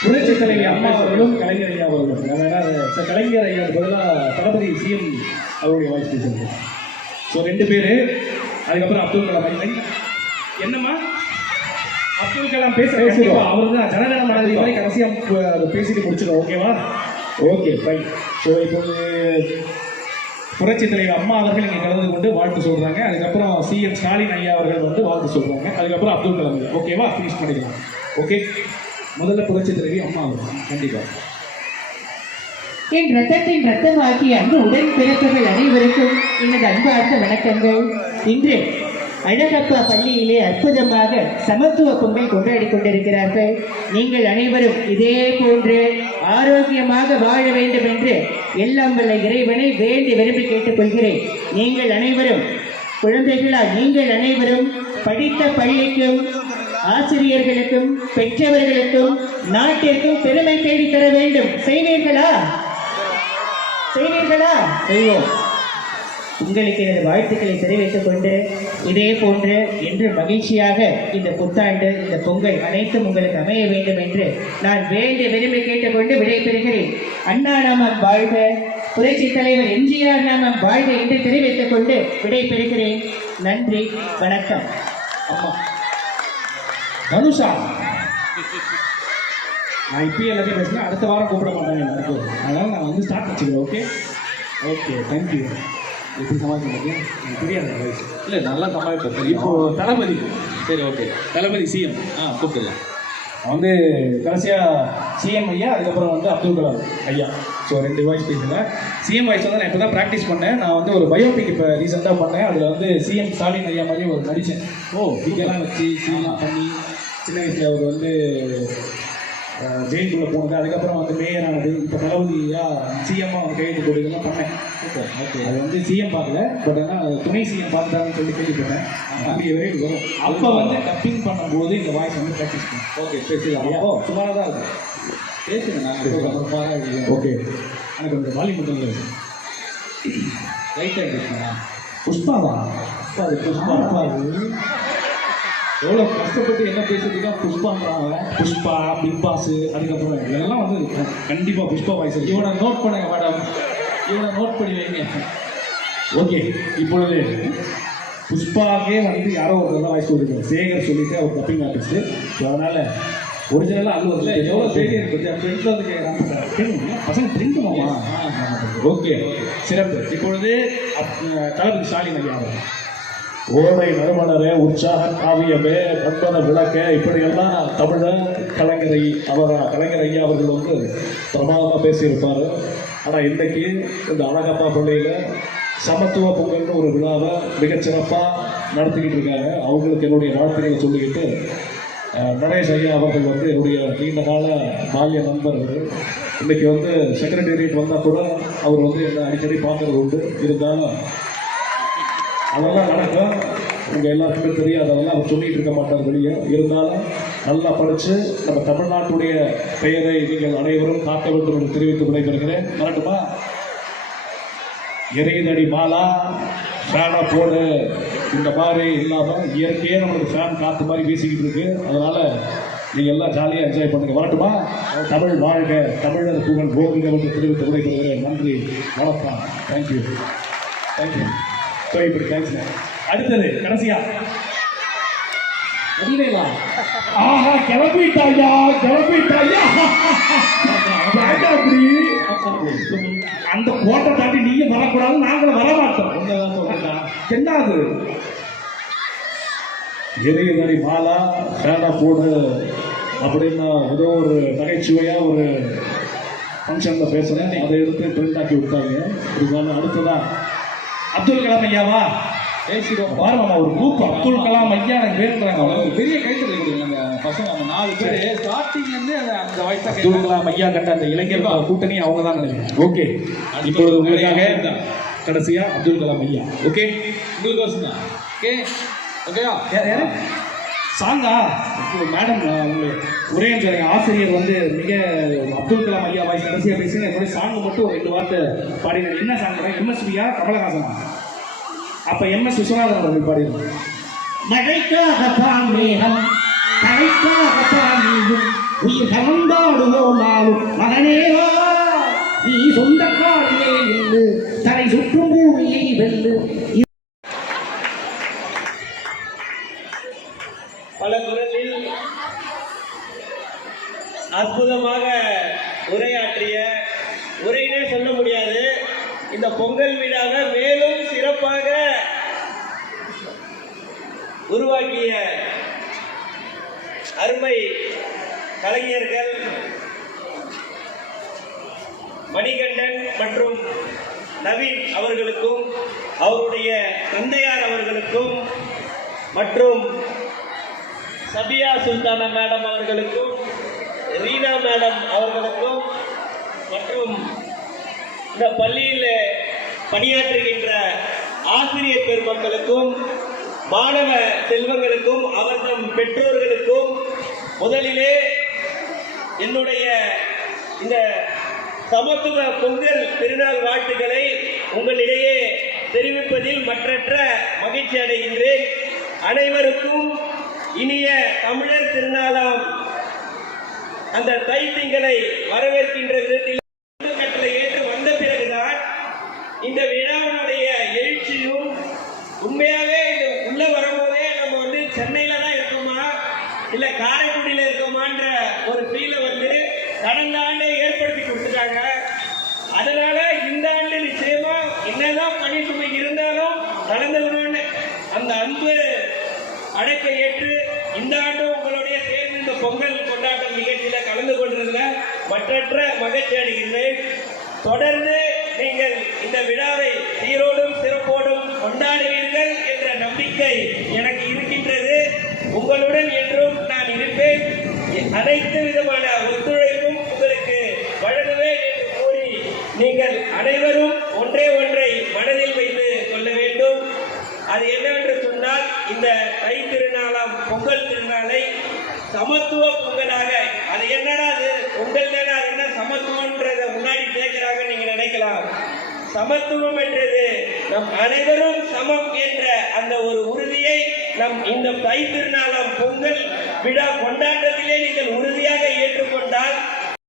புரட்சி தலைவி அம்மா அவர்களும் கலைஞர் ஐயா அவர்களும் ச- கலைஞர் ஐயா பதிலாக தளபதி சிஎம் அவருடைய வாய்ஸ் பேசுறது ஸோ ரெண்டு பேர் அதுக்கப்புறம் அப்துல் கலாம் ஐயா. என்னம்மா அப்துல் கலாம் பேச கண்டிப்பா. அவர் தான் ஜனகண மனதி மாதிரி கடைசியாக பேசிட்டு முடிச்சிடும் ஓகேவா? ஓகே ஃபைன் ஸோ இப்போ புரட்சி தலைவர் அம்மா அவர்கள் இங்கே கலந்து கொண்டு வாழ்த்து சொல்றாங்க. அதுக்கப்புறம் சிஎம் ஸ்டாலின் ஐயா அவர்கள் வந்து வாழ்த்து சொல்றாங்க. அதுக்கப்புறம் அப்துல் கலாம் ஓகேவா ஃபினிஷ் பண்ணிக்கலாம் ஓகே முதல்ல புரட்சி தலைவி அம்மா அவர்கள். கண்டிப்பா. என் ரத்தத்தின் ரத்தமாகிய அன்பு உடன் பிறப்பவர்கள் அனைவருக்கும் எனது அன்பார்ந்த வணக்கங்கள். இன்று அழகப்பா பள்ளியிலே அற்புதமாக சமத்துவ கும்பை கொண்டாடி கொண்டிருக்கிறார்கள். நீங்கள் அனைவரும் இதே போன்று ஆரோக்கியமாக வாழ வேண்டும் என்று எல்லாம் வல்ல இறைவனை வேண்டி விரும்பி கேட்டுக்கொள்கிறேன். நீங்கள் அனைவரும் குழந்தைகளா நீங்கள் அனைவரும் படித்த பள்ளிக்கும் ஆசிரியர்களுக்கும் பெற்றவர்களுக்கும் நாட்டிற்கும் பெருமை தேடித்தர வேண்டும். செய்வீர்களா? செய்வீர்களா? செய்வோம். உங்களுக்கு எனது வாழ்த்துக்களை தெரிவித்துக் கொண்டு இதே போன்று என்று மகிழ்ச்சியாக இந்த புத்தாண்டு இந்த பொங்கல் அனைத்தும் உங்களுக்கு அமைய வேண்டும் என்று நான் வேண்டி விரும்பி கேட்டுக்கொண்டு விடைபெறுகிறேன். அண்ணா நாமம் வாழ்க புரட்சி தலைவர் எம்ஜிஆர் நாமம் வாழ்க என்று தெரிவித்துக் கொண்டு விடைபெறுகிறேன். நன்றி வணக்கம். அம்மா. தனுஷா. நான் இப்பயே எல்லாத்தையும் பேசினேன் அடுத்த வாரம் கூப்பிட மாட்டாங்க எனக்கு அதனால நான் வந்து ஸ்டார்ட் வச்சுக்கிறேன் ஓகே ஓகே தேங்க்யூ எப்படி சமாளிக்க முடியும் எனக்கு தெரியாது. இல்லை நல்லா சமாளிப்பேன். இப்போ தளபதி. சரி ஓகே. தளபதி சிஎம். ஆ கூப்பிடலாம் வந்து கடைசியாக சிஎம் ஐயா அதுக்கப்புறம் வந்து அப்துல் கலாம் ஐயா. ஸோ ரெண்டு வாய்ஸ் பேசுங்க. சிஎம் வாய்ஸ் வந்து நான் இப்போ தான் ப்ராக்டிஸ் பண்ணேன். நான் வந்து ஒரு பயோபிக் இப்போ ரீசெண்டாக பண்ணேன். அதில் வந்து சிஎம் ஸ்டாலின் ஐயா மாதிரி ஒரு நடித்தேன் ஓ இதெல்லாம் வச்சு சீலாம் பண்ணி சின்ன வயசில் அவர் வந்து ஜெயிலுக்குள்ளே போனது. அதுக்கப்புறம் வந்து மேயர் ஆனது. இப்போ தளபதியா சிஎம்மாக வந்து கையெழுத்து போட்டு இதெல்லாம் பண்ணேன். ஓகே ஓகே அது வந்து சிஎம் பார்க்கல. பட் ஆனால் துணை சிஎம் பார்த்துட்டாங்கன்னு சொல்லி கேள்விப்பட்டேன். அப்படி வரைக்கும் வரும். அப்போ வந்து டப்பிங் பண்ணும்போது இந்த வாய்ஸ் வந்து ப்ராக்டிஸ் பண்ணேன். ஓகே பேசலாம் ஓ சுமாராக தான் இருக்கும் பேசுங்க நான் ஓகே எனக்கு கொஞ்சம் வாலி மட்டும் இல்லை ரைட்டாக பேசுங்க. புஷ்பாவா? புஷ்பா புஷ்பா. எவ்வளோ கஷ்டப்பட்டு என்ன பேசுறதுக்கா புஷ்பான்றாங்க புஷ்பா பிக் பாஸ் அதுக்கப்புறம் இதெல்லாம் வந்து கண்டிப்பாக புஷ்பா வாய்ஸ் இவனை நோட் பண்ணுங்க மேடம் இவனை நோட் பண்ணி வைங்க. ஓகே இப்பொழுது புஷ்பாக்கே வந்து யாரோ ஒரு நல்ல வாய்ஸ் கொடுக்குறாங்க சேகர் சொல்லிட்டு அவர் டப்பிங் ஆர்டிஸ்ட்டு ஸோ அதனால் ஒரிஜினலாக அல்லு இல்லை எவ்வளோ தைரியம்? இருக்கு ஃப்ரெண்ட்ஸ் வந்து கேட்குறாங்க பசங்க பிரிண்ட் மாமா. ஓகே சிறப்பு. இப்பொழுது அப்- தளபதி ஸ்டாலின் ஐயா ஓமை நறுமணரே உற்சாக காவியமே நண்பன விளக்க இப்படியெல்லாம் தமிழன் கலைஞரை அவர் கலைஞர் ஐயா அவர்கள் வந்து பிரமாதமாக பேசியிருப்பார். ஆனால் இன்றைக்கி இந்த அழகப்பா பள்ளியில் சமத்துவ பொங்கல்னு ஒரு விழாவை மிகச்சிறப்பாக நடத்திக்கிட்டு இருக்காங்க. அவங்களுக்கு என்னுடைய வாழ்த்துக்களை சொல்லிக்கிட்டு நரேஷ் ஐயா அவர்கள் வந்து என்னுடைய நீண்ட கால பால்ய நண்பர்கள் இன்றைக்கி இன்னைக்கு வந்து செக்ரட்டேரியட் வந்தால் கூட அவர் வந்து என்ன அடிக்கடி பார்க்கறது உண்டு. இருந்தாலும் அதெல்லாம் நடக்கும். உங்கள் எல்லாருக்குமே தெரியாது அதெல்லாம் அவர் சொல்லிட்டு இருக்க மாட்டார் வெளியே. இருந்தாலும் நல்லா படித்து நம்ம தமிழ்நாட்டுடைய பெயரை நீங்கள் அனைவரும் காக்க வேண்டும் என்று தெரிவித்து விடைபெறுகிறேன். வரட்டுமா? எரியுதடி மாலா ஃபேனை போடு. இந்த மாதிரி இல்லாமல் இயற்கையே நம்மளுக்கு ஃபேன் காற்று மாதிரி வீசிக்கிட்டு இருக்கு. அதனால் நீங்கள் எல்லாம் ஜாலியாக என்ஜாய் பண்ணுங்க. வரட்டுமா? தமிழ் வாழ்க தமிழர் புகழ் போகுங்க என்று தெரிவித்து விடைபெறுகிறேன். நன்றி. வணக்கம். தேங்க்யூ தேங்க்யூ ஸோ இப்படி தேங்க்ஸ்ங்க அடுத்தது கடைசியா. வடிவேலா ஆஹா கிளம்பிட்டாயா கிளம்பிட்டாயா. வேண்டாம் அப்படி. அந்த கோட்டை தாண்டி நீங்க வரக்கூடாது நாங்களும் வர மாட்டோம் உண்மைதான் சொல்லிட்டான் என்ன அது எரியுதடி மாலா ஃபேனை போடு அப்படின்னா ஏதோ ஒரு நகைச்சுவையாக ஒரு ஃபங்க்ஷனில் பேசுகிறேன் அதை எடுத்து பிரிண்ட் ஆக்கி விட்டாங்க. இருந்தாலும் அடுத்ததா அப்துல் கலாம் ஐயாவா? பேசிடுவோம் பாருமா ஒரு குரூப் அப்துல் கலாம் ஐயா எனக்கு வேணுன்றாங்க. அவங்களுக்கு பெரிய கைத்தறி கொடுங்க பசங்க அந்த நாலு பேர். ஸ்டார்டிங்லேருந்து அந்த வயசாக அப்துல் கலாம் ஐயா கண்ட அந்த இளைஞர் கூட்டணி அவங்க தான் நினைக்கிறேன். ஓகே. இப்பொழுது உங்களுக்காக கடைசியா அப்துல் கலாம் ஐயா. ஓகே. உங்களுக்கு ஓகேயா? யாரு சாங்கா மேடம் உங்களுக்கு ஒரே நிமிஷம் ஆசிரியர் வந்து மிக அப்துல் கலாம் ஐயா வாய்ஸ் கடைசியாக பேசுங்க. என்னுடைய சாங்கு மட்டும் ஒரு ரெண்டு வார்த்தை பாடினார் என்ன சாங் எம்எஸ்பியா கமலஹாசனா? அப்போ எம்எஸ் விஸ்வநாதன் அவர்கள் பாடினார் மழைக்காக பாமேகம் தலைக்காகத்தான் நீயும் உயிர் சமந்தாடுவோம் நாளும். மகனேவா நீ சொந்த காலிலே நின்று தலை சுற்றும் பூமியை வெல்லு. இந்த பொங்கல் விழாவை மேலும் சிறப்பாக உருவாக்கிய அருமை கலைஞர்கள் மணிகண்டன் மற்றும் நவீன் அவர்களுக்கும் அவருடைய தந்தையார் அவர்களுக்கும் மற்றும் சபியா சுல்தானா மேடம் அவர்களுக்கும் ரீனா மேடம் அவர்களுக்கும் மற்றும் இந்த பள்ளியில் பணியாற்றுகின்ற ஆசிரியர் பெருமக்களுக்கும் மாணவ செல்வங்களுக்கும் அவர்தம் பெற்றோர்களுக்கும் முதலிலே என்னுடைய இந்த சமத்துவ பொங்கல் திருநாள் வாழ்த்துக்களை உங்களிடையே தெரிவிப்பதில் மற்றற்ற மகிழ்ச்சி அடைகின்றேன். அனைவருக்கும் இனிய தமிழர் திருநாளாம். அந்த தை திங்களை வரவேற்கின்ற விதத்தில் கட்டளை ஏற்று வந்த பிறகுதான் இந்த விழாவினுடைய எழுச்சியும் உண்மையாவே இது உள்ள வரும்போதே நம்ம வந்து சென்னையில தான் இருக்கோமா இல்ல காரைக்குடியில இருக்கோமான்ற ஒரு ஃபீல வந்து கடந்த ஆண்டே ஏற்படுத்தி கொடுத்துட்டாங்க அதனால இந்த ஆண்டு நிச்சயமா என்னதான் பணி சுமை இருந்தாலும் கலந்துக்கணும்னு அந்த அன்பு அழைக்க ஏற்று இந்த ஆண்டு உங்களுடைய சேர்ந்து இந்த பொங்கல் கொண்டாட்டம் நிகழ்ச்சியில கலந்து கொண்டதுல மற்றற்ற மகிழ்ச்சி அடைகின்றேன் தொடர்ந்து நீங்கள் இந்த விழாவை சீரோடும் சிறப்போடும் கொண்டாடுவீர்கள் என்ற நம்பிக்கை எனக்கு இருக்கின்றது. உங்களுடன் என்றும் நான் இருப்பேன். அனைத்து விதமான ஒத்துழைப்பும் உங்களுக்கு வழங்குவேன் என்று கூறி நீங்கள் அனைவரும் ஒன்றே ஒன்றை மனதில் வைத்து கொள்ள வேண்டும். அது என்னவென்று சொன்னால் இந்த தை திருநாளாம் பொங்கல் திருநாளை சமத்துவ பொங்கலாக அது என்னடா அது பொங்கல் தானே அது என்ன சமத்துவன்றத முன்னாடி கேட்கிறாங்க நீங்க நினைக்கலாம் சமத்துவம் என்றது. நம் அனைவரும் சமம் என்ற அந்த ஒரு உறுதியை நம் இந்த தை திருநாளாம் பொங்கல் விழா கொண்டாட்டத்திலே நீங்கள் உறுதியாக ஏற்றுக்கொண்டால்